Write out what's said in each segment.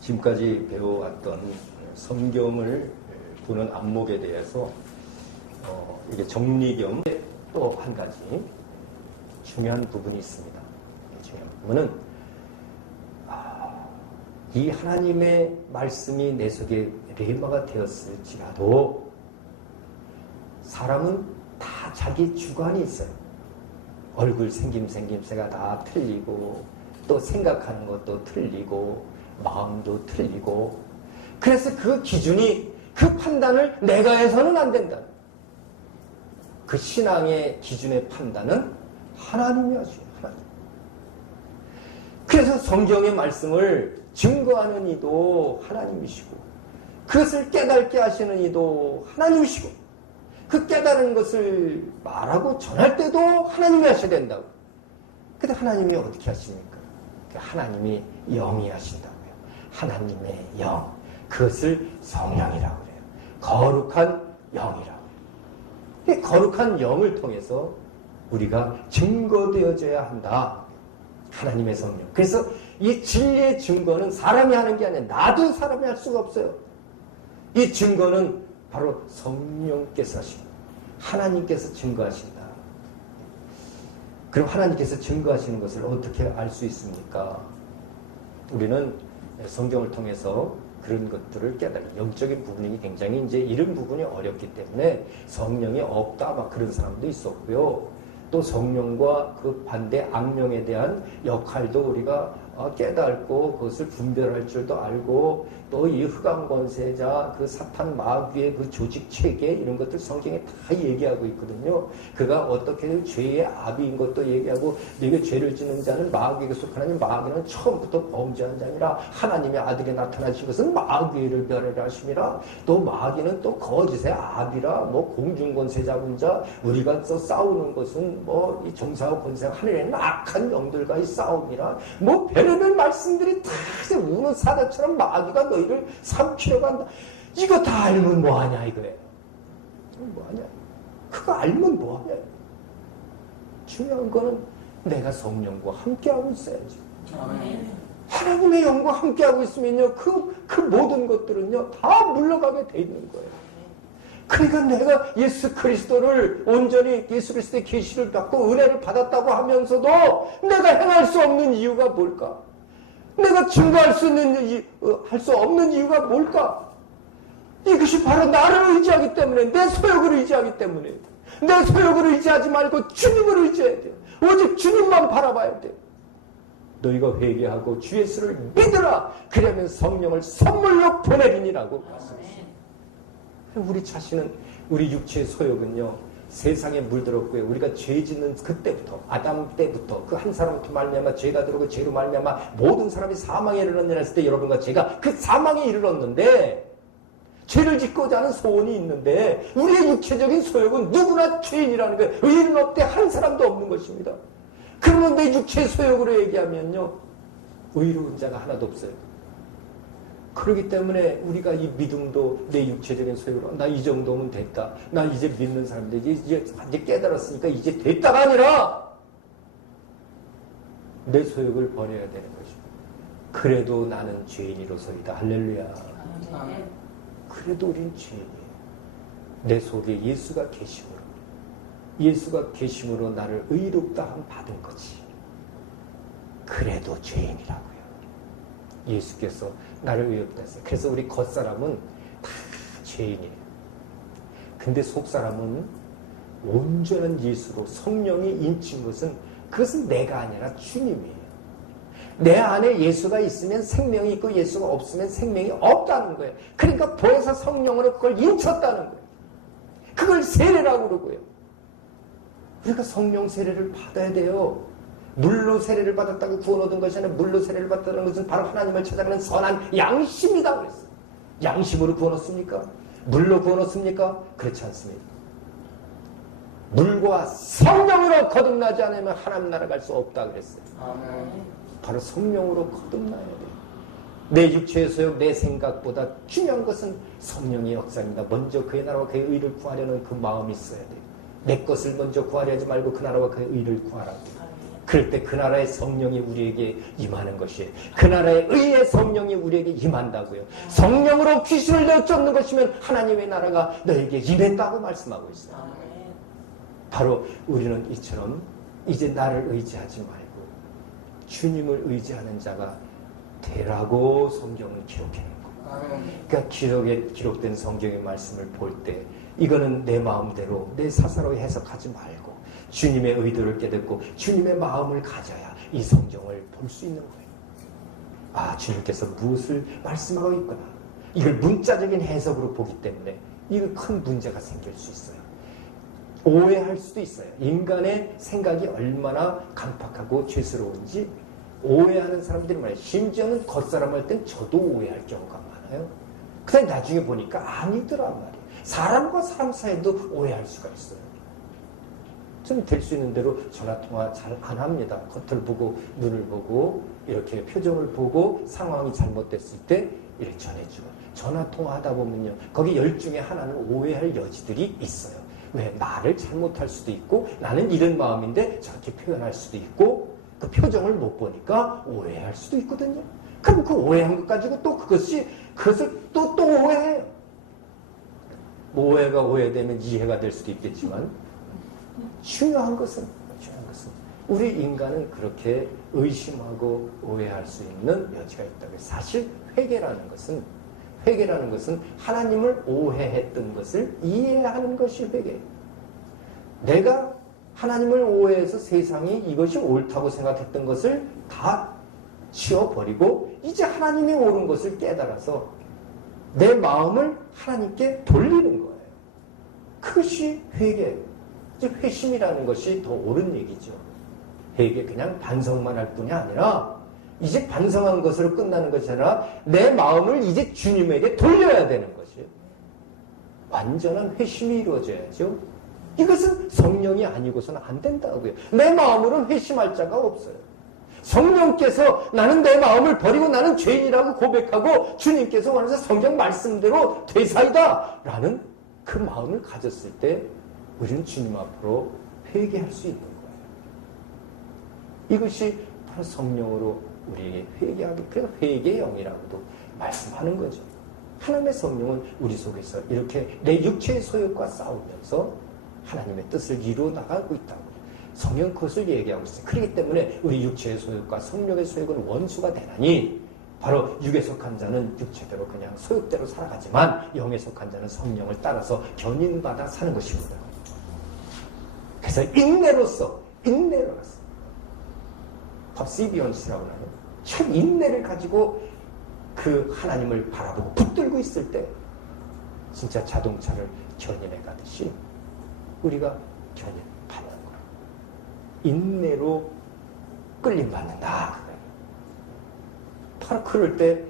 지금까지 배워왔던 성경을 보는 안목에 대해서 이게 정리 겸 또 한 가지 중요한 부분이 있습니다. 중요한 부분은 이 하나님의 말씀이 내 속에 레마가 되었을지라도 사람은 다 자기 주관이 있어요. 얼굴 생김새가 다 틀리고 또 생각하는 것도 틀리고 마음도 틀리고, 그래서 그 기준이, 그 판단을 내가 해서는 안 된다. 그 신앙의 기준의 판단은 하나님이 하시오. 하나님. 그래서 성경의 말씀을 증거하는 이도 하나님이시고, 그것을 깨닫게 하시는 이도 하나님이시고, 그 깨달은 것을 말하고 전할 때도 하나님이 하셔야 된다고. 근데 하나님이 어떻게 하십니까? 하나님이 영이 하신다고요. 하나님의 영, 그것을 성령이라고 그래요. 거룩한 영이라고. 이 거룩한 영을 통해서 우리가 증거되어져야 한다. 하나님의 성령. 그래서 이 진리의 증거는 사람이 하는 게 아니라 나도 사람이 할 수가 없어요. 이 증거는 바로 성령께서 하십니다. 하나님께서 증거하신다. 그럼 하나님께서 증거하시는 것을 어떻게 알 수 있습니까? 우리는 성경을 통해서 그런 것들을 깨달은 영적인 부분이 굉장히 이제 이런 부분이 어렵기 때문에 성령이 없다 막 그런 사람도 있었고요. 또 성령과 그 반대 악령에 대한 역할도 우리가 깨닫고 그것을 분별할 줄도 알고, 또 이 흑암 권세자 그 사탄 마귀의 그 조직 체계 이런 것들 성경에 다 얘기하고 있거든요. 그가 어떻게 죄의 아비인 것도 얘기하고, 네게 죄를 짓는 자는 마귀에게 속하나니 마귀는 처음부터 범죄한 자니라. 하나님의 아들이 나타나신 것은 마귀를 멸하심이라. 또 마귀는 또 거짓의 아비라. 뭐 공중 권세 잡은 자, 우리가 또 싸우는 것은 뭐 이 정사와 권세 하늘에 있는 악한 영들과의 싸움이라. 뭐 별의별 말씀들이 다 우는 사자처럼 마귀가 너희를 삼키려고 한다. 이거 다 알면 뭐하냐 이거예요. 뭐하냐. 그거 알면 뭐하냐. 중요한 거는 내가 성령과 함께하고 있어야지. 하나님의 영과 함께하고 있으면요, 그 모든 것들은요 다 물러가게 돼 있는 거예요. 그러니까 내가 예수 그리스도를 온전히 예수 그리스도의 계시를 받고 은혜를 받았다고 하면서도 내가 행할 수 없는 이유가 뭘까? 내가 증거할 수 있는 할 수 없는 이유가 뭘까? 이것이 바로 나를 의지하기 때문에, 내 소욕을 의지하기 때문에. 내 소욕을 의지하지 말고 주님을 의지해야 돼요. 오직 주님만 바라봐야 돼요. 너희가 회개하고 주 예수를 믿으라. 그러면 성령을 선물로 보내리니라고 말씀했습니다. 우리 자신은, 우리 육체의 소욕은요 세상에 물들었고요. 우리가 죄 짓는 그때부터, 아담 때부터 그 한 사람부터 말미암아 죄가 들어오고 죄로 말미암아 모든 사람이 사망에 이르렀느라 했을 때 여러분과 제가 그 사망에 이르렀는데, 죄를 짓고자 하는 소원이 있는데 우리의 육체적인 소욕은 누구나 죄인이라는 거예요. 의인은 없대 한 사람도 없는 것입니다. 그러면 내 육체의 소욕으로 얘기하면요 의로운 자가 하나도 없어요. 그렇기 때문에 우리가 이 믿음도 내 육체적인 소욕으로 나 이 정도면 됐다. 나 이제 믿는 사람들 이제 깨달았으니까 이제 됐다가 아니라 내 소욕을 버려야 되는 것입니다. 그래도 나는 죄인이로소이다. 할렐루야. 그래도 우린 죄인이에요. 내 속에 예수가 계심으로, 예수가 계심으로 나를 의롭다 함 받은 거지. 그래도 죄인이라고요. 예수께서 나를 의롭다 했어요. 그래서 우리 겉사람은 다 죄인이에요. 근데 속사람은 온전한 예수로 성령이 인친 것은, 그것은 내가 아니라 주님이에요. 내 안에 예수가 있으면 생명이 있고 예수가 없으면 생명이 없다는 거예요. 그러니까 보혜사 성령으로 그걸 인쳤다는 거예요. 그걸 세례라고 그러고요. 우리가 성령 세례를 받아야 돼요. 물로 세례를 받았다고 구원 얻은 것이 아니라 물로 세례를 받았다는 것은 바로 하나님을 찾아가는 선한 양심이다 그랬어요. 양심으로 구원 얻습니까? 물로 구원 얻습니까? 그렇지 않습니다. 물과 성령으로 거듭나지 않으면 하나님 나라 갈 수 없다 그랬어요. 바로 성령으로 거듭나야 돼요. 내 육체의 소욕, 내 생각보다 중요한 것은 성령의 역사입니다. 먼저 그의 나라와 그의 의를 구하려는 그 마음이 있어야 돼요. 내 것을 먼저 구하려 하지 말고 그 나라와 그의 의를 구하라고. 그럴 때 그 나라의 성령이 우리에게 임하는 것이에요. 그 나라의 의의 성령이 우리에게 임한다고요. 성령으로 귀신을 내쫓는 것이면 하나님의 나라가 너에게 임했다고 말씀하고 있어요. 바로 우리는 이처럼 이제 나를 의지하지 말고 주님을 의지하는 자가 되라고 성경을 기록해놓은 거예요. 그러니까 기록된 성경의 말씀을 볼 때 이거는 내 마음대로 내 사사로 해석하지 말고 주님의 의도를 깨닫고 주님의 마음을 가져야 이 성경을 볼 수 있는 거예요. 아, 주님께서 무엇을 말씀하고 있구나. 이걸 문자적인 해석으로 보기 때문에 이거 큰 문제가 생길 수 있어요. 오해할 수도 있어요. 인간의 생각이 얼마나 강팍하고 죄스러운지 오해하는 사람들이 많아요. 심지어는 겉사람 할 땐 저도 오해할 경우가 많아요. 그런데 나중에 보니까 아니더란 말이에요. 사람과 사람 사이도 오해할 수가 있어요. 좀 될 수 있는 대로 전화통화 잘 안 합니다. 겉을 보고 눈을 보고 이렇게 표정을 보고 상황이 잘못됐을 때 이렇게 전해주고 전화통화 하다 보면요. 거기 10중에 하나는 오해할 여지들이 있어요. 왜? 말을 잘못할 수도 있고 나는 이런 마음인데 저렇게 표현할 수도 있고 그 표정을 못 보니까 오해할 수도 있거든요. 그럼 그 오해한 것 가지고 또 그것을 또 오해해요. 오해가 오해되면 이해가 될 수도 있겠지만 중요한 것은 우리 인간은 그렇게 의심하고 오해할 수 있는 여지가 있다고 해요. 사실 회개라는 것은 하나님을 오해했던 것을 이해하는 것이 회개예요. 내가 하나님을 오해해서 세상이 이것이 옳다고 생각했던 것을 다 치워버리고 이제 하나님이 옳은 것을 깨달아서 내 마음을 하나님께 돌리는 거예요. 그것이 회개예요. 즉 회심이라는 것이 더 옳은 얘기죠. 회개 그냥 반성만 할 뿐이 아니라 이제 반성한 것으로 끝나는 것이 아니라 내 마음을 이제 주님에게 돌려야 되는 것이에요. 완전한 회심이 이루어져야죠. 이것은 성령이 아니고서는 안 된다고요. 내 마음으로는 회심할 자가 없어요. 성령께서 나는 내 마음을 버리고 나는 죄인이라고 고백하고 주님께서 원하는 성경 말씀대로 되사이다 라는 그 마음을 가졌을 때 우리는 주님 앞으로 회개할 수 있는 거예요. 이것이 바로 성령으로 우리에게 회개하기, 그래서 회개의 영이라고도 말씀하는 거죠. 하나님의 성령은 우리 속에서 이렇게 내 육체의 소욕과 싸우면서 하나님의 뜻을 이루어 나가고 있다고. 성경 그것을 얘기하고 있어요. 그렇기 때문에 우리 육체의 소욕과 성령의 소욕은 원수가 되나니 바로 육에 속한 자는 육체대로 그냥 소욕대로 살아가지만 영에 속한 자는 성령을 따라서 견인받아 사는 것입니다. 그래서 인내로서 퍼시비언스라고 하는 참 인내를 가지고 그 하나님을 바라보고 붙들고 있을 때 진짜 자동차를 견인해 가듯이 우리가 견인받는 거예요. 인내로 끌림받는다. 바로 그럴 때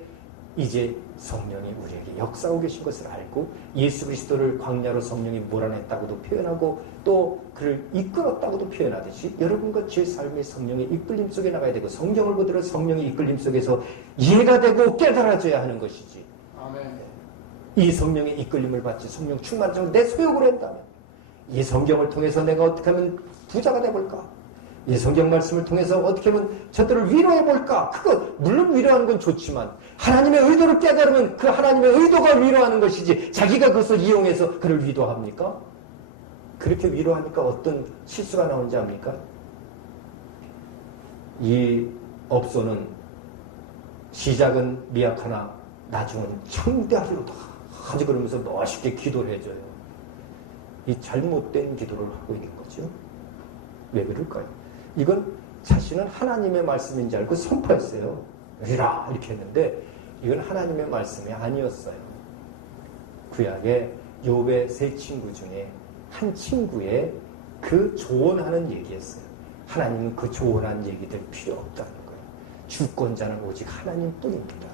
이제 성령이 우리에게 역사하고 계신 것을 알고 예수 그리스도를 광야로 성령이 몰아냈다고도 표현하고 또 그를 이끌었다고도 표현하듯이 여러분과 제 삶의 성령의 이끌림 속에 나가야 되고 성경을 보더라도 성령의 이끌림 속에서 이해가 되고 깨달아져야 하는 것이지. 아멘. 이 성령의 이끌림을 받지 성령 충만을 내 소욕으로 한다면 이 성경을 통해서 내가 어떻게 하면 부자가 되볼까? 이 성경 말씀을 통해서 어떻게 하면 저들을 위로해볼까? 그거 물론 위로하는 건 좋지만 하나님의 의도를 깨달으면 그 하나님의 의도가 위로하는 것이지 자기가 그것을 이용해서 그를 위로합니까? 그렇게 위로하니까 어떤 실수가 나오는지 압니까? 이 업소는 시작은 미약하나 나중은 창대하리로다 하지 그러면서 멋있게 기도를 해줘요. 이 잘못된 기도를 하고 있는 거죠. 왜 그럴까요? 이건 자신은 하나님의 말씀인지 알고 선포했어요. 이라 이렇게 했는데 이건 하나님의 말씀이 아니었어요. 구약에 욥의 세 친구 중에 한 친구의 그 조언하는 얘기였어요. 하나님은 그 조언한 얘기들 필요 없다는 거예요. 주권자는 오직 하나님뿐입니다.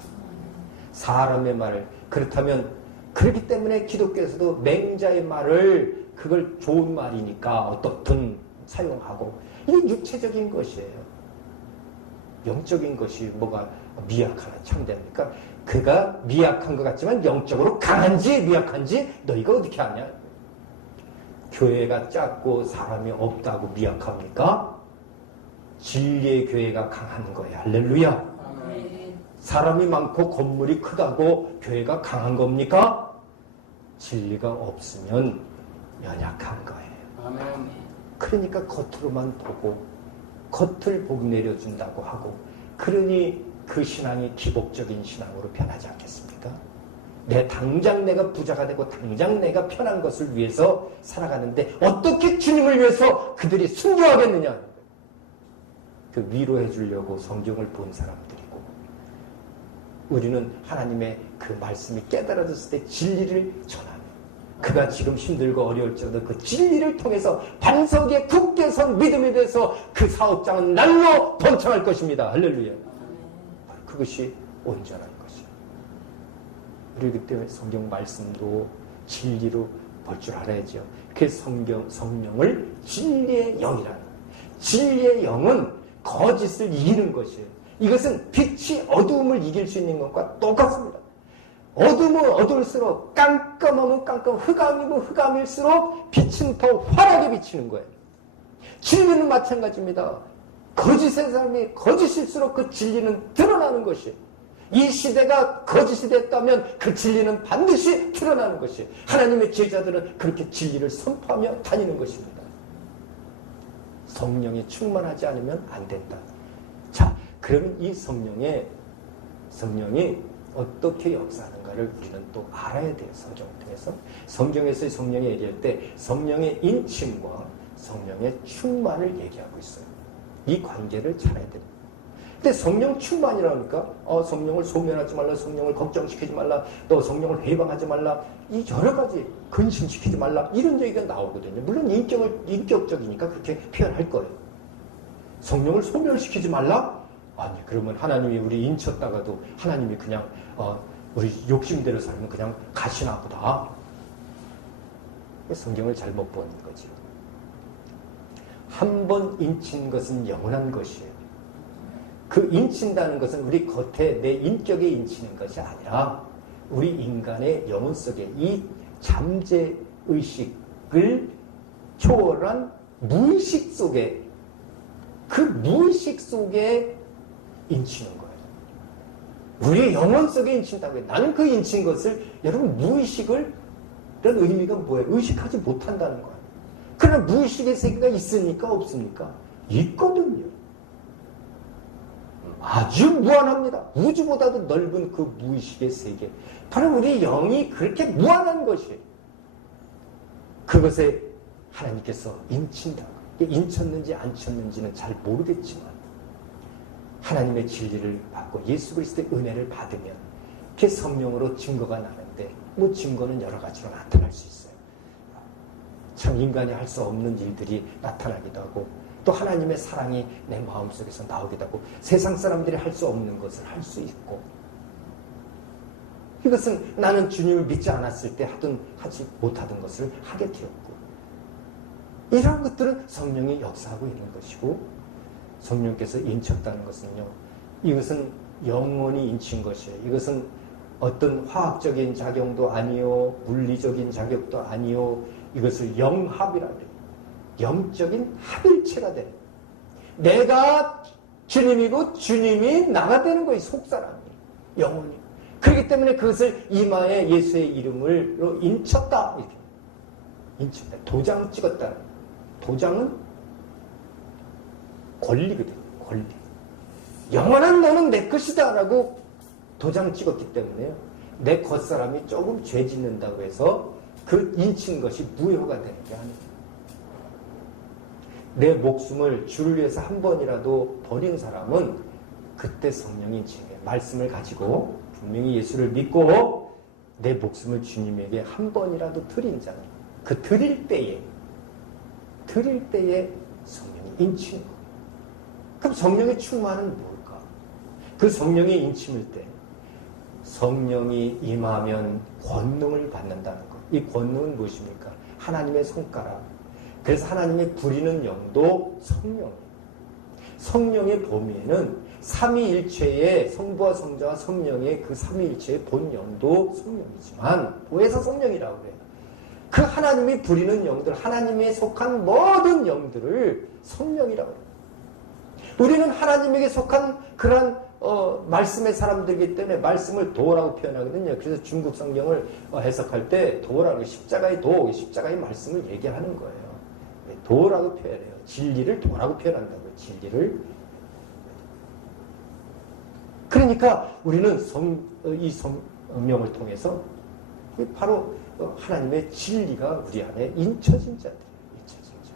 사람의 말을 그렇다면 그렇기 때문에 기독교에서도 맹자의 말을 그걸 좋은 말이니까 어떻든 사용하고 이게 육체적인 것이에요. 영적인 것이 뭐가 미약하나 창대합니까? 그가 미약한 것 같지만 영적으로 강한지 미약한지 너희가 어떻게 아냐? 교회가 작고 사람이 없다고 미약합니까? 진리의 교회가 강한 거예요. 할렐루야. 사람이 많고 건물이 크다고 교회가 강한 겁니까? 진리가 없으면 연약한 거예요. 그러니까 겉으로만 보고 겉을 복 내려준다고 하고, 그러니 그 신앙이 기복적인 신앙으로 변하지 않겠습니까? 당장 내가 부자가 되고 당장 내가 편한 것을 위해서 살아가는데 어떻게 주님을 위해서 그들이 순종하겠느냐? 그 위로해 주려고 성경을 본 사람들이고, 우리는 하나님의 그 말씀이 깨달아졌을 때 진리를 전하는, 그가 지금 힘들고 어려울지라도 그 진리를 통해서 반석에 굳게 선 믿음에 대해서 그 사업장은 날로 번창할 것입니다. 할렐루야. 그것이 온전한 것이에요. 그렇기 때문에 성경 말씀도 진리로 볼 줄 알아야죠. 그 성령을 진리의 영이라는, 진리의 영은 거짓을 이기는 것이에요. 이것은 빛이 어두움을 이길 수 있는 것과 똑같습니다. 어두우면 어두울수록, 깜깜하면 깜깜, 흑암이면 흑암일수록 빛은 더 환하게 비치는 거예요. 진리는 마찬가지입니다. 거짓의 사람이 거짓일수록 그 진리는 드러나는 것이에요. 이 시대가 거짓이 됐다면 그 진리는 반드시 드러나는 것이에요. 하나님의 제자들은 그렇게 진리를 선포하며 다니는 것입니다. 성령이 충만하지 않으면 안 된다. 자, 그러면 이 성령이 어떻게 역사하는가를 우리는 또 알아야 돼요. 성경을 통해서. 성경에서 성령이 얘기할 때 성령의 인침과 성령의 충만을 얘기하고 있어요. 이 관계를 잘 알아야 됩니다. 근데 성령 충만이라니까 성령을 소멸하지 말라, 성령을 걱정시키지 말라, 또 성령을 회방하지 말라, 이 여러 가지 근심시키지 말라, 이런 얘기가 나오거든요. 물론 인격적이니까 그렇게 표현할 거예요. 성령을 소멸시키지 말라? 아니, 그러면 하나님이 우리 인쳤다가도 하나님이 그냥 우리 욕심대로 살면 그냥 가시나 보다. 성경을 잘못 보는 거지. 한 번 인친 것은 영원한 것이에요. 그 인친다는 것은 우리 겉에 내 인격에 인치는 것이 아니라 우리 인간의 영혼 속에 이 잠재의식을 초월한 무의식 속에, 그 무의식 속에 인치는 거예요. 우리의 영혼 속에 인친다고 해요. 나는 그 인친 것을, 여러분, 무의식을, 이런 의미가 뭐예요? 의식하지 못한다는 거예요. 그러나 무의식의 세계가 있습니까? 없습니까? 있거든요. 아주 무한합니다. 우주보다도 넓은 그 무의식의 세계. 바로 우리 영이 그렇게 무한한 것이에요. 그것에 하나님께서 인친다. 인쳤는지 안 쳤는지는 잘 모르겠지만 하나님의 진리를 받고 예수 그리스도의 은혜를 받으면 그 성령으로 증거가 나는데, 뭐 증거는 여러 가지로 나타날 수 있어요. 참 인간이 할 수 없는 일들이 나타나기도 하고, 또 하나님의 사랑이 내 마음속에서 나오기도 하고, 세상 사람들이 할 수 없는 것을 할 수 있고, 이것은 나는 주님을 믿지 않았을 때 하지 못하던 것을 하게 되었고, 이런 것들은 성령이 역사하고 있는 것이고, 성령께서 인쳤다는 것은요, 이것은 영원히 인친 것이에요. 이것은 어떤 화학적인 작용도 아니요, 물리적인 작용도 아니요, 이것을 영합이라 그래요. 영적인 합일체가 돼. 내가 주님이고 주님이 나가 되는 거예요. 속사람이. 영혼이. 그렇기 때문에 그것을 이마에 예수의 이름으로 인쳤다. 이렇게. 인쳤다. 도장 찍었다. 도장은 권리거든. 권리. 영원한 너는 내 것이다 라고 도장 찍었기 때문에요. 내 겉사람이 조금 죄 짓는다고 해서 그 인친 것이 무효가 되는 게 아니에요. 내 목숨을 주를 위해서 한 번이라도 버린 사람은 그때 성령이 인치는 거예요. 말씀을 가지고 분명히 예수를 믿고 내 목숨을 주님에게 한 번이라도 드린 자는 그 드릴 때에 성령이 인치는 거예요. 그럼 성령의 충만은 뭘까? 그 성령의 인침일 때 성령이 임하면 권능을 받는다는 것. 이 권능은 무엇입니까? 하나님의 손가락. 그래서 하나님의 부리는 영도 성령이에요. 성령의 범위에는 삼위일체의 성부와 성자와 성령의 그 삼위일체의 본영도 성령이지만, 보혜사 성령이라고 해요. 그 하나님이 부리는 영들, 하나님에 속한 모든 영들을 성령이라고 해요. 우리는 하나님에게 속한 그러한 말씀의 사람들이기 때문에 말씀을 도라고 표현하거든요. 그래서 중국 성경을 해석할 때 도라고 십자가의 도, 십자가의 말씀을 얘기하는 거예요. 도라고 표현해요. 진리를 도라고 표현한다고요. 진리를. 그러니까 우리는 이 성령을 통해서 바로 하나님의 진리가 우리 안에 인쳐진 자들이에요. 인쳐진 자.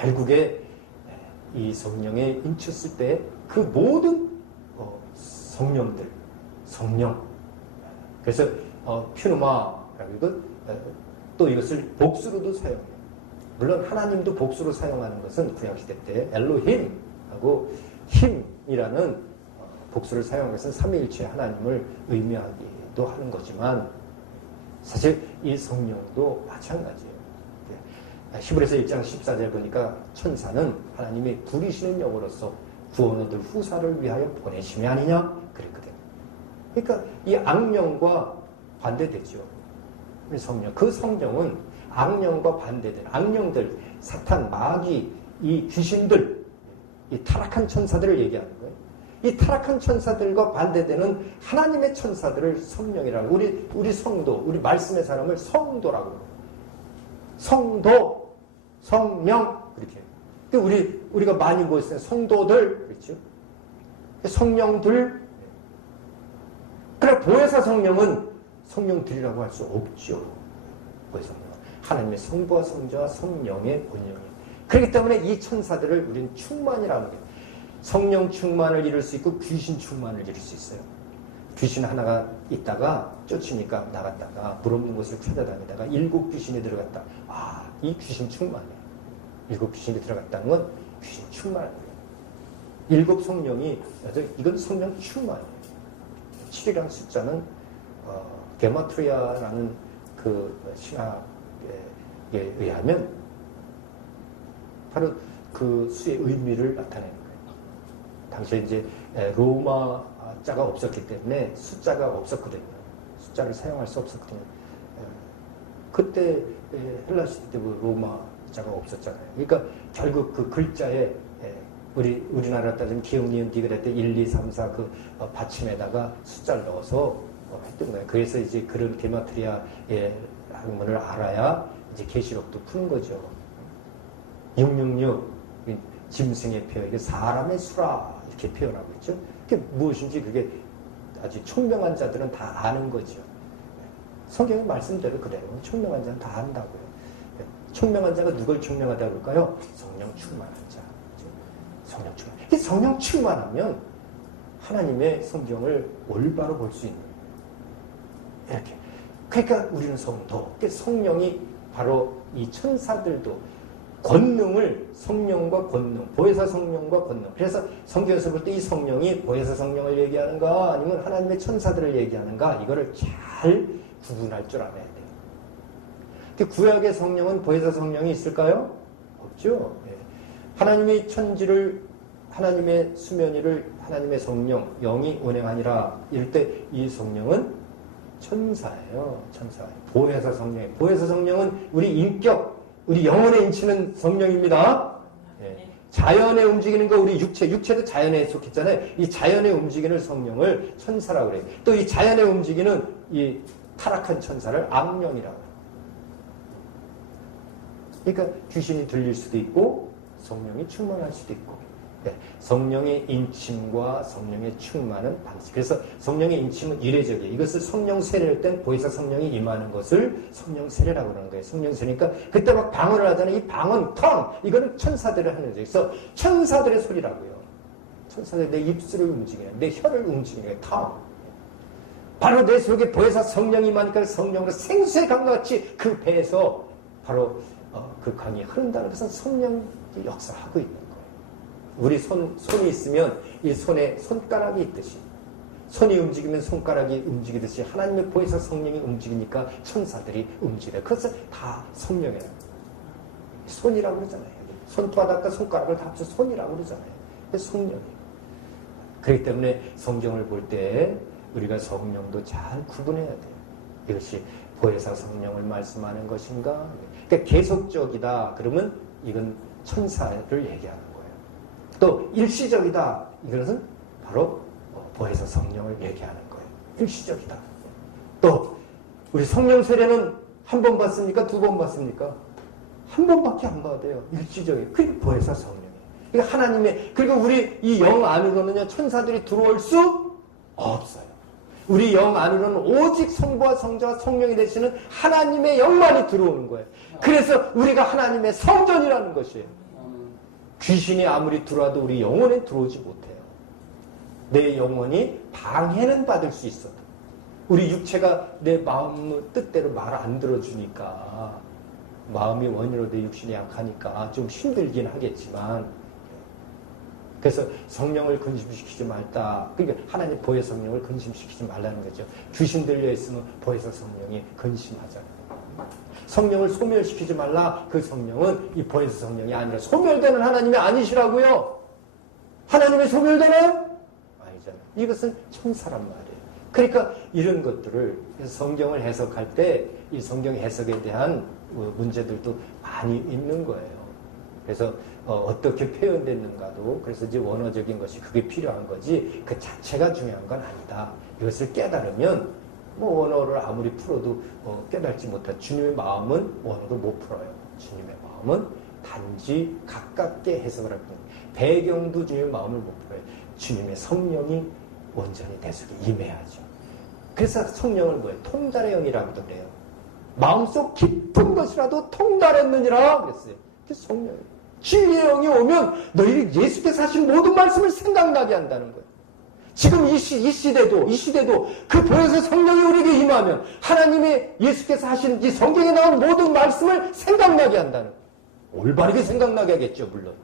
결국에 이 성령에 인쳤을 때 그 모든 성령들, 성령. 그래서 퓨누마라고 또 이것을 복수로도 사용해요. 물론 하나님도 복수로 사용하는 것은 구약시대 때 엘로힘하고 힘이라는 복수를 사용한 것은 삼위일체 하나님을 의미하기도 하는 거지만 사실 이 성령도 마찬가지예요. 히브리서 1장 14절 보니까 천사는 하나님이 부리시는 영으로서 구원 얻을 후사를 위하여 보내심이 아니냐 그랬거든요. 그러니까 이 악령과 반대되죠. 성령. 그 성령은 악령과 반대된 악령들, 사탄, 마귀, 이 귀신들, 이 타락한 천사들을 얘기하는 거예요. 이 타락한 천사들과 반대되는 하나님의 천사들을 성령이라고, 우리 성도, 우리 말씀의 사람을 성도라고 그래요. 성도, 성령, 그렇게. 우리가 많이 보였어요. 성도들, 그렇죠? 성령들. 그래, 보혜사 성령은 성령들이라고 할 수 없죠. 보혜사 성령. 하나님의 성부와 성자와 성령의 본령이에요. 그렇기 때문에 이 천사들을 우리는 충만이라고 해요. 성령 충만을 이룰 수 있고 귀신 충만을 이룰 수 있어요. 귀신 하나가 있다가 쫓으니까 나갔다가 물 없는 곳을 찾아다니다가 7 귀신이 들어갔다. 아, 이 귀신 충만이에요. 7 귀신이 들어갔다는 건 귀신 충만한 거예요. 7 성령이, 이건 성령 충만이에요. 7이라는 숫자는 게마트리아라는 그 신학에 의하면 바로 그 수의 의미를 나타내는 거예요. 당시에 이제 로마자가 없었기 때문에 숫자가 없었거든요. 숫자를 사용할 수 없었거든요. 그때 헬라 시대 때 로마자가 없었잖아요. 그러니까 결국 그 글자에 우리나라 따지면 기역, 니은, 디귿 할 때 1, 2, 3, 4 그 받침에다가 숫자를 넣어서 했던 거예요. 그래서 이제 그런 게마트리아의 학문을 알아야 이제 계시록도 푸는 거죠. 666 짐승의 표, 이게 사람의 수라 이렇게 표현하고 있죠. 그게 무엇인지 그게 아주 총명한 자들은 다 아는 거죠. 성경의 말씀대로 그대로 총명한 자는 다 안다고요. 총명한 자가 누굴 총명하다고 할까요? 성령 충만한 자. 성령 충만. 이 성령 충만하면 하나님의 성경을 올바로 볼 수 있는 이렇게. 그러니까 우리는 성도. 성령이 바로 이 천사들도 권능을, 성령과 권능, 보혜사 성령과 권능. 그래서 성경에서 볼 때 이 성령이 보혜사 성령을 얘기하는가 아니면 하나님의 천사들을 얘기하는가 이거를 잘 구분할 줄 알아야 돼요. 구약의 성령은 보혜사 성령이 있을까요? 없죠. 하나님의 천지를, 하나님의 수면위를 하나님의 성령, 영이 운행하니라 이럴 때 이 성령은 천사예요. 천사. 보혜사 성령이에요. 보혜사 성령은 우리 인격, 우리 영혼에 인치는 성령입니다. 자연에 움직이는 거 우리 육체도 자연에 속했잖아요. 이 자연에 움직이는 성령을 천사라고 그래요. 또 이 자연에 움직이는 이 타락한 천사를 악령이라고 해요. 그러니까 귀신이 들릴 수도 있고 성령이 충만할 수도 있고 성령의 인침과 성령의 충만은 방식. 그래서 성령의 인침은 이례적이에요. 이것을 성령 세례할 땐 보혜사 성령이 임하는 것을 성령 세례라고 그러는 거예요. 성령 세례니까 그때 막 방언을 하잖아요. 이 방언, 텅 이거는 천사들을 하는 거죠. 그래서 천사들의 소리라고요. 천사들 내 입술을 움직이는, 내 혀를 움직이는 거예요. 텅. 바로 내 속에 보혜사 성령이 임하니까 성령으로 생수의 강과 같이 그 배에서 바로 그 강이 흐른다는 것은 성령이 역사하고 있는 거예요. 우리 손이 있으면 이 손에 손가락이 있듯이 손이 움직이면 손가락이 움직이듯이 하나님의 보혜사 성령이 움직이니까 천사들이 움직여요. 그것을 다 성령이에요. 손이라고 그러잖아요. 손바닥과 손가락을 다 합쳐 손이라고 그러잖아요. 성령이에요. 그렇기 때문에 성경을 볼 때 우리가 성령도 잘 구분해야 돼요. 이것이 보혜사 성령을 말씀하는 것인가? 그러니까 계속적이다. 그러면 이건 천사를 얘기하는 거예요. 또 일시적이다. 이것은 바로 보혜사 성령을 얘기하는 거예요. 일시적이다. 또 우리 성령 세례는 한 번 받습니까? 두 번 받습니까? 한 번밖에 안 받아요. 일시적이에요. 그게 보혜사 성령이에요. 그러니까 하나님의, 그리고 우리 이 영 안으로는요, 천사들이 들어올 수 없어요. 우리 영 안으로는 오직 성부와 성자와 성령이 되시는 하나님의 영만이 들어오는 거예요. 그래서 우리가 하나님의 성전이라는 것이에요. 귀신이 아무리 들어와도 우리 영혼에 들어오지 못해요. 내 영혼이 방해는 받을 수 있어도 우리 육체가 내 마음 뜻대로 말 안 들어주니까, 마음이 원이로 내 육신이 약하니까 좀 힘들긴 하겠지만, 그래서 성령을 근심시키지 말다. 그러니까 하나님 보혜사 성령을 근심시키지 말라는 거죠. 귀신 들려 있으면 보혜사 성령이 근심하잖아요. 성령을 소멸시키지 말라. 그 성령은 이 보혜사 성령이 아니라 소멸되는 하나님이 아니시라고요. 하나님이 소멸되나요? 아니잖아요. 이것은 천사란 말이에요. 그러니까 이런 것들을 성경을 해석할 때 이 성경 해석에 대한 문제들도 많이 있는 거예요. 그래서 어떻게 표현됐는가도, 그래서 이제 원어적인 것이 그게 필요한 거지 그 자체가 중요한 건 아니다. 이것을 깨달으면 뭐 원어를 아무리 풀어도 깨달지 못할, 주님의 마음은 원어로 못 풀어요. 주님의 마음은 단지 가깝게 해석을 할 뿐. 배경도 주님의 마음을 못 풀어요. 주님의 성령이 온전히 내 속에 임해야죠. 그래서 성령을 뭐예요? 통달의 영이라고도 그래요. 마음속 깊은 것이라도 통달했느니라 그랬어요. 그게 성령이에요. 진리의 영이 오면 너희를 예수께서 하신 모든 말씀을 생각나게 한다는 거예요. 지금 이 시대도 그 보혜사 성령이 우리에게 임하면 하나님의 예수께서 하신 이 성경에 나온 모든 말씀을 생각나게 한다는 거예요. 올바르게 생각나게 하겠죠, 물론.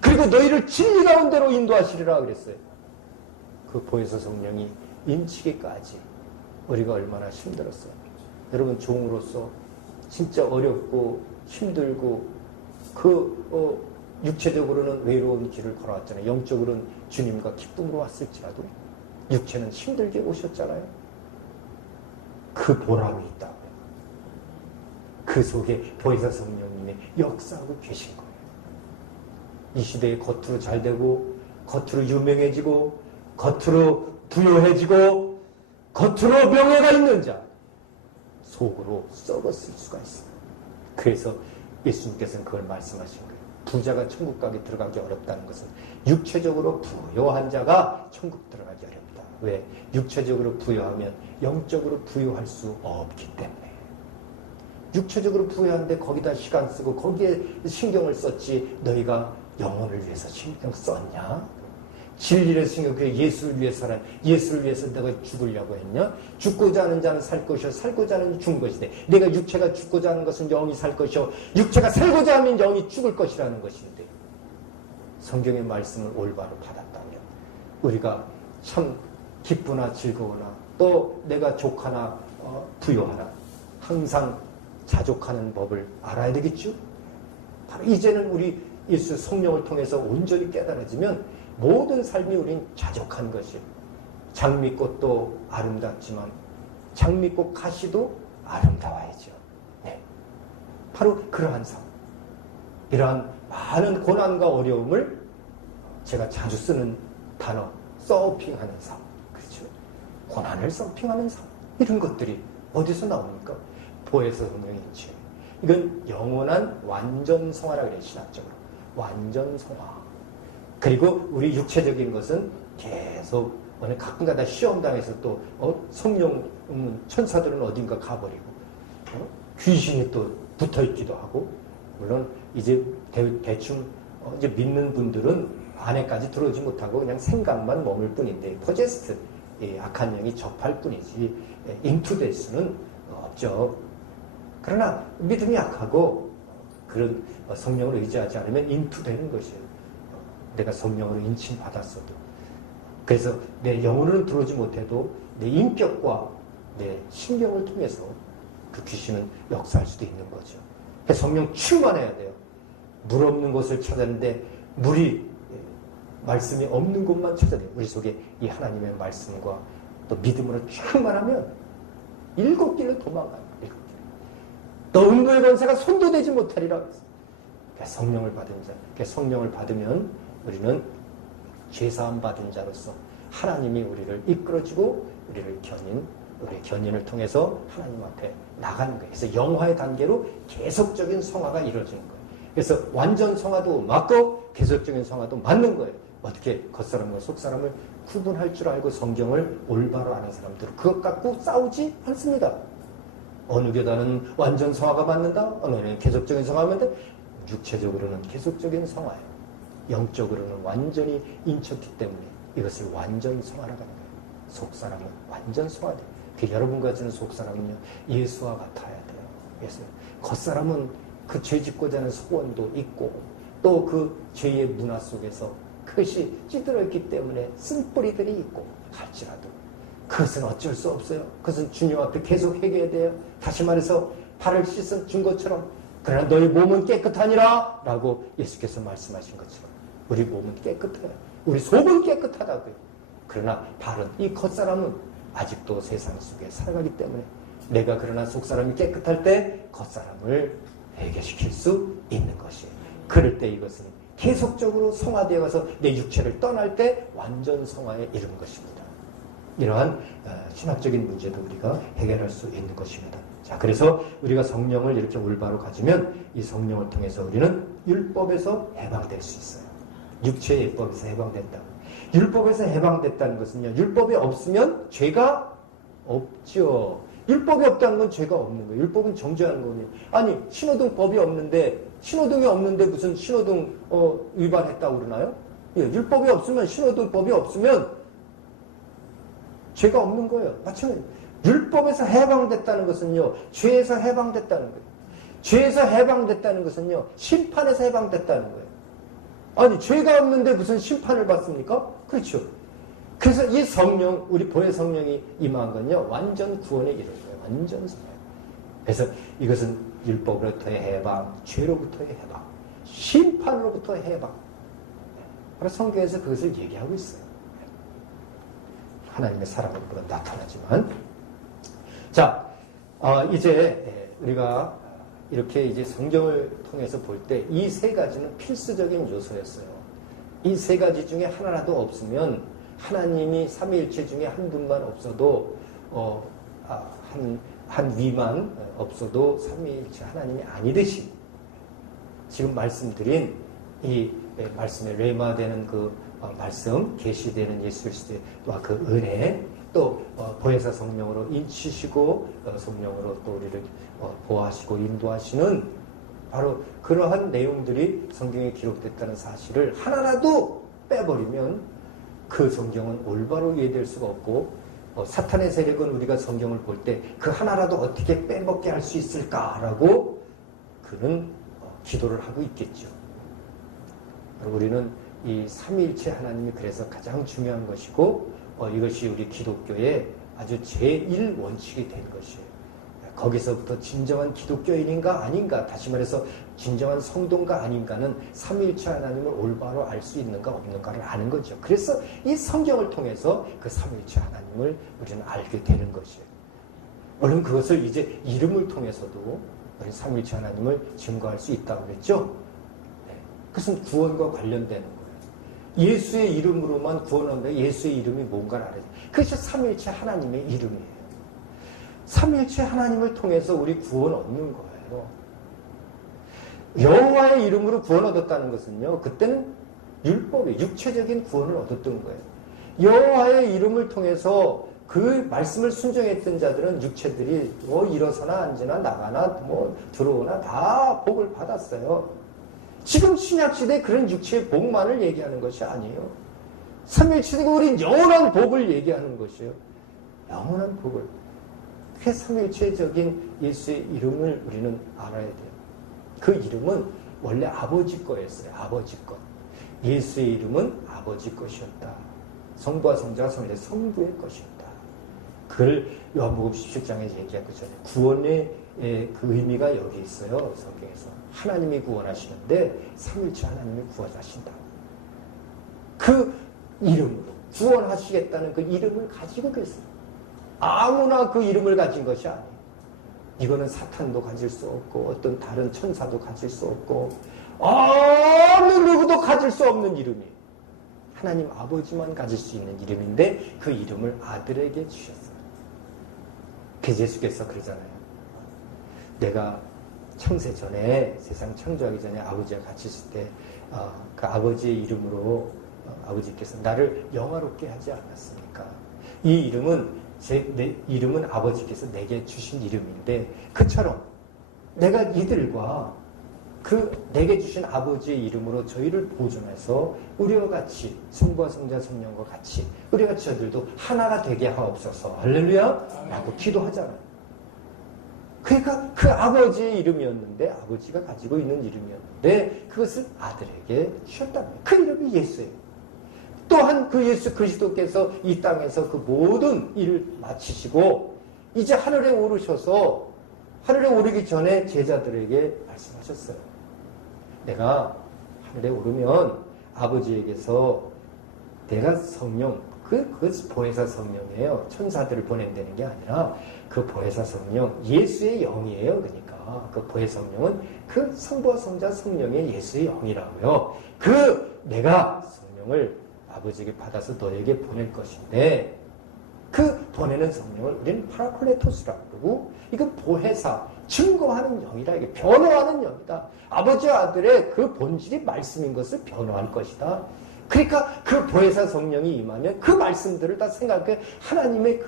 그리고 너희를 진리 가운데로 인도하시리라 그랬어요. 그 보혜사 성령이 임치기까지 우리가 얼마나 힘들었어요. 여러분, 종으로서 진짜 어렵고 힘들고 육체적으로는 외로운 길을 걸어왔잖아요. 영적으로는 주님과 기쁨으로 왔을지라도 육체는 힘들게 오셨잖아요. 그 보람이 있다고요. 그 속에 보혜사 성령님의 역사하고 계신 거예요. 이 시대에 겉으로 잘되고 겉으로 유명해지고 겉으로 부유해지고 겉으로 명예가 있는 자, 속으로 썩었을 수가 있어요. 그래서 예수님께서는 그걸 말씀하신 거예요. 부자가 천국 가게 들어가기 어렵다는 것은 육체적으로 부유한 자가 천국 들어가기 어렵다. 왜? 육체적으로 부유하면 영적으로 부유할 수 없기 때문에. 육체적으로 부유한데 거기다 시간 쓰고 거기에 신경을 썼지 너희가 영혼을 위해서 신경 썼냐? 진리를 생각해 예수를 위해서란, 예수를 위해서 내가 죽으려고 했냐? 죽고자 하는 자는 살 것이요 살고자 하는 자는 죽은 것이되, 내가 육체가 죽고자 하는 것은 영이 살 것이요 육체가 살고자 하면 영이 죽을 것이라는 것인데, 성경의 말씀을 올바로 받았다면 우리가 참 기쁘나 즐거우나 또 내가 족하나 부요하나 항상 자족하는 법을 알아야 되겠죠? 바로 이제는 우리 예수 성령을 통해서 온전히 깨달아지면 모든 삶이 우린 자족한 것이에요. 장미꽃도 아름답지만 장미꽃 가시도 아름다워야죠. 네. 바로 그러한 삶. 이러한 많은 고난과 어려움을 제가 자주 쓰는 단어, 서핑하는 삶. 그렇죠? 고난을 서핑하는 삶. 이런 것들이 어디서 나옵니까? 보혜사 성령의 인치. 이건 영원한 완전성화라고 그래요. 신학적으로. 완전성화. 그리고 우리 육체적인 것은 계속 어느 가끔가다 시험당해서 또 성령 천사들은 어딘가 가버리고 귀신이 또 붙어있기도 하고, 물론 이제 대충 이제 믿는 분들은 안에까지 들어오지 못하고 그냥 생각만 머물 뿐인데 포제스트, 악한 영이 접할 뿐이지 인투될 수는 없죠. 그러나 믿음이 약하고 그런 성령을 의지하지 않으면 인투되는 것이에요. 내가 성령으로 인침받았어도. 그래서 내 영으로는 들어오지 못해도 내 인격과 내 신경을 통해서 그 귀신은 역사할 수도 있는 거죠. 그래서 성령 충만해야 돼요. 물 없는 곳을 찾았는데 물이, 말씀이 없는 곳만 찾아야 돼요. 우리 속에 이 하나님의 말씀과 또 믿음으로 충만하면 7길로 도망가요. 7길. 또 음부의 권세가 손도 대지 못하리라. 성령을 받은 자, 성령을 받으면 우리는 죄사함 받은 자로서 하나님이 우리를 이끌어주고 우리의 견인을 통해서 하나님 앞에 나가는 거예요. 그래서 영화의 단계로 계속적인 성화가 이루어지는 거예요. 그래서 완전 성화도 맞고 계속적인 성화도 맞는 거예요. 어떻게 겉사람과 속사람을 구분할 줄 알고 성경을 올바로 아는 사람들은 그것 갖고 싸우지 않습니다. 어느 교단은 완전 성화가 맞는다, 어느 교단은 계속적인 성화가 맞는다. 육체적으로는 계속적인 성화예요. 영적으로는 완전히 인쳤기 때문에 이것을 완전 성화라고 하는 거예요. 속사람은 완전 성화돼요. 그 여러분과 저는 속사람은요, 예수와 같아야 돼요. 그래서 겉사람은 그 죄 짓고자 하는 소원도 있고 또 그 죄의 문화 속에서 그것이 찌들어있기 때문에 쓴뿌리들이 있고 할지라도 그것은 어쩔 수 없어요. 그것은 주님 앞에 계속 해결해야 돼요. 다시 말해서 발을 씻은 것처럼 그러나 너희 몸은 깨끗하니라 라고 예수께서 말씀하신 것처럼 우리 몸은 깨끗해요. 우리 속은 깨끗하다고요. 그러나 발은, 이 겉사람은 아직도 세상 속에 살아가기 때문에 내가 그러나 속사람이 깨끗할 때 겉사람을 회개시킬 수 있는 것이에요. 그럴 때 이것은 계속적으로 성화되어 가서 내 육체를 떠날 때 완전 성화에 이르는 것입니다. 이러한 신학적인 문제도 우리가 해결할 수 있는 것입니다. 자, 그래서 우리가 성령을 이렇게 올바로 가지면 이 성령을 통해서 우리는 율법에서 해방될 수 있어요. 육체의 율법에서 해방된다. 율법에서 해방됐다는 것은요, 율법이 없으면 죄가 없죠. 율법이 없다는 건 죄가 없는 거예요. 율법은 정죄하는 거거든요. 아니, 신호등법이 없는데, 신호등이 없는데 무슨 신호등 위반했다고 그러나요? 예, 율법이 없으면, 신호등법이 없으면 죄가 없는 거예요. 마찬가지로 율법에서 해방됐다는 것은요, 죄에서 해방됐다는 거예요. 죄에서 해방됐다는 것은요, 심판에서 해방됐다는 거예요. 아니, 죄가 없는데 무슨 심판을 받습니까? 그렇죠. 그래서 이 성령, 우리 보혜 성령이 임한 건요, 완전 구원에 이르는 거예요. 완전 성령. 그래서 이것은 율법으로부터의 해방, 죄로부터의 해방, 심판으로부터의 해방. 바로 성경에서 그것을 얘기하고 있어요. 하나님의 사랑은 물론 나타나지만. 자, 이제 우리가 이렇게 이제 성경을 통해서 볼 때 이 세 가지는 필수적인 요소였어요. 이 세 가지 중에 하나라도 없으면 하나님이 삼위일체 중에 한 분만 없어도 한 위만 없어도 삼위일체 하나님이 아니듯이 지금 말씀드린 이 말씀에 레마되는 그 말씀, 계시되는 예수 그리스도와 그 은혜, 또 보혜사 성령으로 인치시고 성령으로 또 우리를 보호하시고 인도하시는 바로 그러한 내용들이 성경에 기록됐다는 사실을 하나라도 빼버리면 그 성경은 올바로 이해될 수가 없고 사탄의 세력은 우리가 성경을 볼 때 그 하나라도 어떻게 빼먹게 할 수 있을까라고 그는 기도를 하고 있겠죠. 우리는 이 삼위일체 하나님이 그래서 가장 중요한 것이고 이것이 우리 기독교의 아주 제1원칙이 된 것이에요. 거기서부터 진정한 기독교인인가 아닌가, 다시 말해서 진정한 성도인가 아닌가는 삼위일체 하나님을 올바로 알 수 있는가 없는가를 아는 거죠. 그래서 이 성경을 통해서 그 삼위일체 하나님을 우리는 알게 되는 것이에요. 물론 그것을 이제 이름을 통해서도 우리 삼위일체 하나님을 증거할 수 있다고 그랬죠. 네. 그것은 구원과 관련되는 거예요. 예수의 이름으로만 구원한다. 예수의 이름이 뭔가를 알아야 돼. 그것이 삼위일체 하나님의 이름이에요. 삼위일체 하나님을 통해서 우리 구원 얻는 거예요. 여호와의 이름으로 구원 얻었다는 것은요, 그때는 율법의 육체적인 구원을 얻었던 거예요. 여호와의 이름을 통해서 그 말씀을 순종했던 자들은 육체들이 뭐 일어서나 앉으나 나가나 뭐 들어오나 다 복을 받았어요. 지금 신약시대에 그런 육체의 복만을 얘기하는 것이 아니에요. 삼위일체가 우리 영원한 복을 얘기하는 것이에요. 영원한 복을. 그 삼위일체적인 예수의 이름을 우리는 알아야 돼요. 그 이름은 원래 아버지 거였어요. 아버지 것. 예수의 이름은 아버지 것이었다. 성부와 성자와 성부의 것이었다. 그걸 요한복음 17장에 얘기한 것처럼 구원의 그 의미가 여기 있어요. 성경에서. 하나님이 구원하시는데 삼위일체 하나님이 구원하신다. 그 이름으로 구원하시겠다는 그 이름을 가지고 계세요. 아무나 그 이름을 가진 것이 아니에요. 이거는 사탄도 가질 수 없고 어떤 다른 천사도 가질 수 없고 어느 누구도 가질 수 없는 이름이에요. 하나님 아버지만 가질 수 있는 이름인데 그 이름을 아들에게 주셨어요. 그래서 예수께서 그러잖아요. 내가 창세 전에, 세상 창조하기 전에 아버지와 같이 있을 때 그 아버지의 이름으로 아버지께서 나를 영화롭게 하지 않았습니까? 이 이름은 내 이름은 아버지께서 내게 주신 이름인데 그처럼 내가 이들과 내게 주신 아버지의 이름으로 저희를 보존해서 우리와 같이 성부와 성자 성령과 같이 우리 같이 저들도 하나가 되게 하옵소서 할렐루야 라고 기도하잖아요. 그러니까 그 아버지의 이름이었는데 아버지가 가지고 있는 이름이었는데 그것을 아들에게 주셨다는 거예요. 그 이름이 예수예요. 또한 그 예수 그리스도께서 이 땅에서 그 모든 일을 마치시고 이제 하늘에 오르셔서 하늘에 오르기 전에 제자들에게 말씀하셨어요. 내가 하늘에 오르면 아버지에게서 내가 성령, 그것이 보혜사 성령이에요. 천사들을 보낸다는 게 아니라 그 보혜사 성령, 예수의 영이에요. 그러니까 그 보혜사 성령은 그 성부와 성자 성령의 예수의 영이라고요. 내가 성령을 아버지에게 받아서 너에게 보낼 것인데 그 보내는 성령을 우리는 파라클레토스라고 그러고 이건 보혜사, 증거하는 영이다. 이게 변호하는 영이다. 아버지와 아들의 그 본질이 말씀인 것을 변호할 것이다. 그러니까 그 보혜사 성령이 임하면 그 말씀들을 다 생각해 하나님의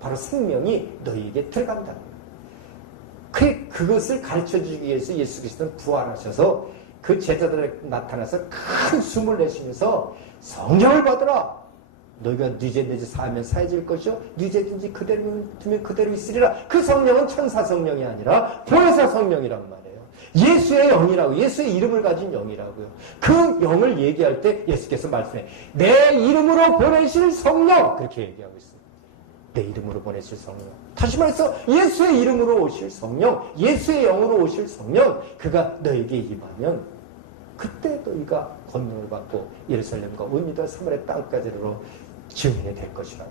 바로 생명이 너희에게 들어간다는 거예요. 그것을 가르쳐주기 위해서 예수 그리스도는 부활하셔서 그 제자들에게 나타나서 큰 숨을 내쉬면서 성령을 받으라. 너희가 뉘제든지 사하면 사해질 것이요 뉘제든지 그대로 두면 그대로 있으리라. 그 성령은 천사 성령이 아니라 보혜사 성령이란 말이에요. 예수의 영이라고, 예수의 이름을 가진 영이라고요. 그 영을 얘기할 때 예수께서 말씀해 내 이름으로 보내실 성령 그렇게 얘기하고 있습니다. 내 이름으로 보내실 성령. 다시 말해서 예수의 이름으로 오실 성령, 예수의 영으로 오실 성령, 그가 너에게 임하면 그때 너희가 권능을 받고 예루살렘과 온 유다 사마리아 땅까지로 증인이 될 것이라고.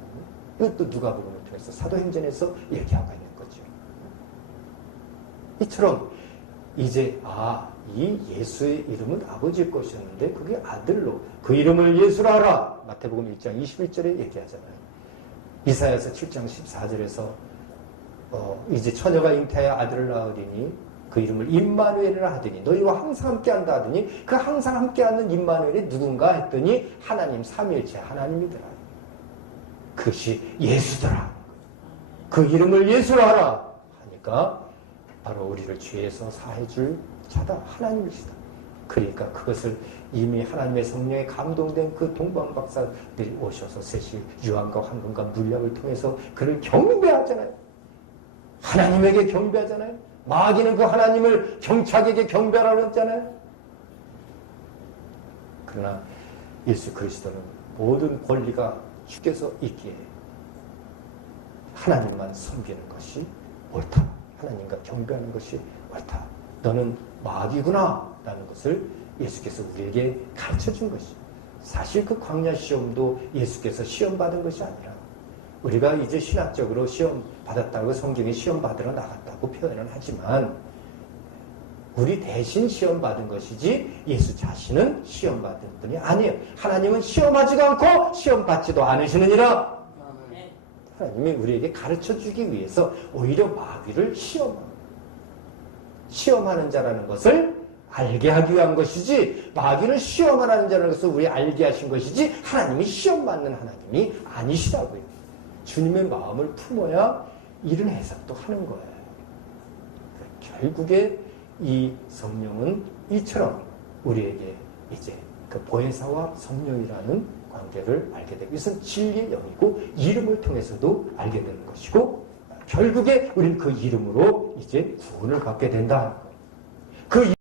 이것도 누가복음을 통해서 사도행전에서 얘기하고 있는 거죠. 이처럼 이제 이 예수의 이름은 아버지의 것이었는데 그게 아들로 그 이름을 예수라 하라. 마태복음 1장 21절에 얘기하잖아요. 이사야서 7장 14절에서 이제 처녀가 잉태하여 아들을 낳으리니 그 이름을 임마누엘이라 하더니 너희와 항상 함께한다 하더니 그 항상 함께하는 임마누엘이 누군가 했더니 하나님 삼위일체 하나님이더라. 그것이 예수더라. 그 이름을 예수라 하라 하니까 바로 우리를 죄에서 사해줄 자다 하나님이시다. 그러니까 그것을 이미 하나님의 성령에 감동된 그 동방 박사들이 오셔서 셋이 유황과 황금과 물약을 통해서 그를 경배하잖아요. 하나님에게 경배하잖아요. 마귀는 그 하나님을 경착에게 경배하라고 했잖아요. 그러나 예수 그리스도는 모든 권리가 주께서 있기에 하나님만 섬기는 것이 옳다. 하나님과 경배하는 것이 옳다. 너는 마귀구나 라는 것을 예수께서 우리에게 가르쳐준 것이. 사실 그 광야 시험도 예수께서 시험 받은 것이 아니라 우리가 이제 신학적으로 시험 받았다고 성경에 시험 받으러 나갔다고 표현을 하지만 우리 대신 시험 받은 것이지 예수 자신은 시험 받은 분이 아니에요. 하나님은 시험하지도 않고 시험 받지도 않으시느니라. 하나님이 우리에게 가르쳐주기 위해서 오히려 마귀를 시험하는 자라는 것을 알게 하기 위한 것이지 마귀는 시험하라는 자라는 것을 우리 알게 하신 것이지 하나님이 시험 받는 하나님이 아니시다고요. 주님의 마음을 품어야 이런 해석도 하는 거예요. 결국에 이 성령은 이처럼 우리에게 이제 그 보혜사와 성령이라는 관계를 알게 되고 이것은 진리의 영이고 이름을 통해서도 알게 되는 것이고 결국에 우리는 그 이름으로 이제 구원을 받게 된다. 그